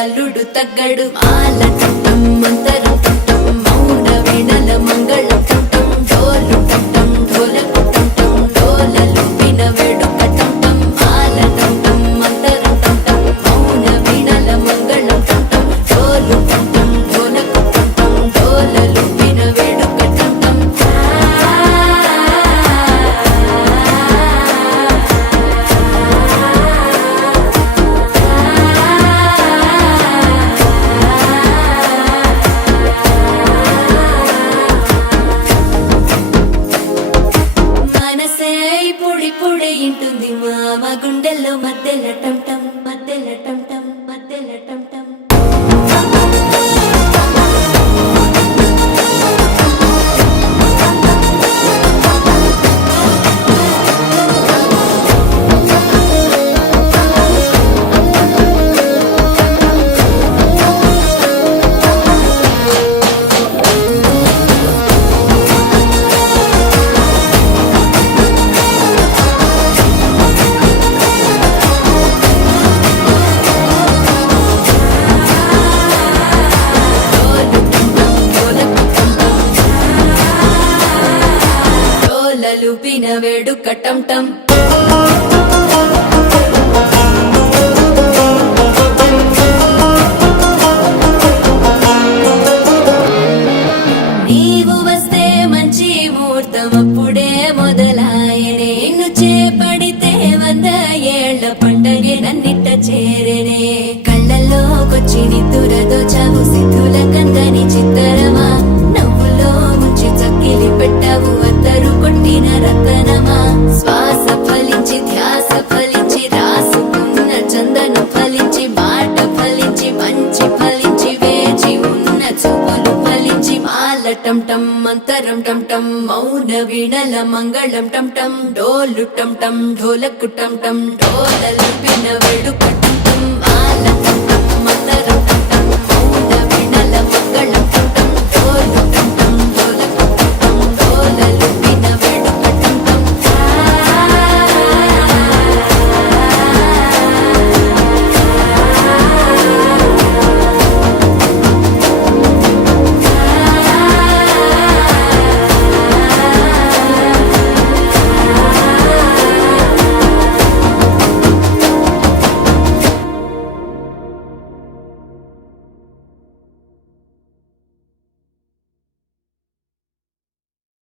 అల్లుడు తగ్గడు మాల టం మంతరం టం మౌన వీణల మంగళం టం డోలు టం ఢోలకు టం డోలలు విన వేడుక టం మాల టం మంతరం టం మౌన వీణల మంగళం టం డోలు టం ఢోలకు టం డోలలు విన వేడుక టం పొడి ఇంటుంది మామ గుండెల్లో మధ్యల టం టం మధ్యల టం టం మధ్యల టం టం లూపిన వేడుక టం టం నీవు వస్తే మంచి ముహూర్తం అప్పుడే మొదలాయనే నిన్ను చేపడితే 100 ఏళ్ల పండగే నన్నిట్ట చేరనే కళ్ళల్లోకొచ్చి నిద్దురదోచావు సిద్ధుల కందని చిత్తరమా నవ్వులో ముంచి చక్కిలి పెట్టావు అద్దరు కొట్టిన రతనమా శ్వాస ఫలించి ధ్యాస ఫలించి రాసుకున్న చందనం ఫలించి మాట ఫలించి మంచి ఫలించి వేచి ఉన్న చూపులు ఫలించి మాల టం టం మంతరం టం టం మౌన వీణల మంగళం టం టం డోలు టం టం ఢోలకు టం టం డోలలు విన వేడుక టం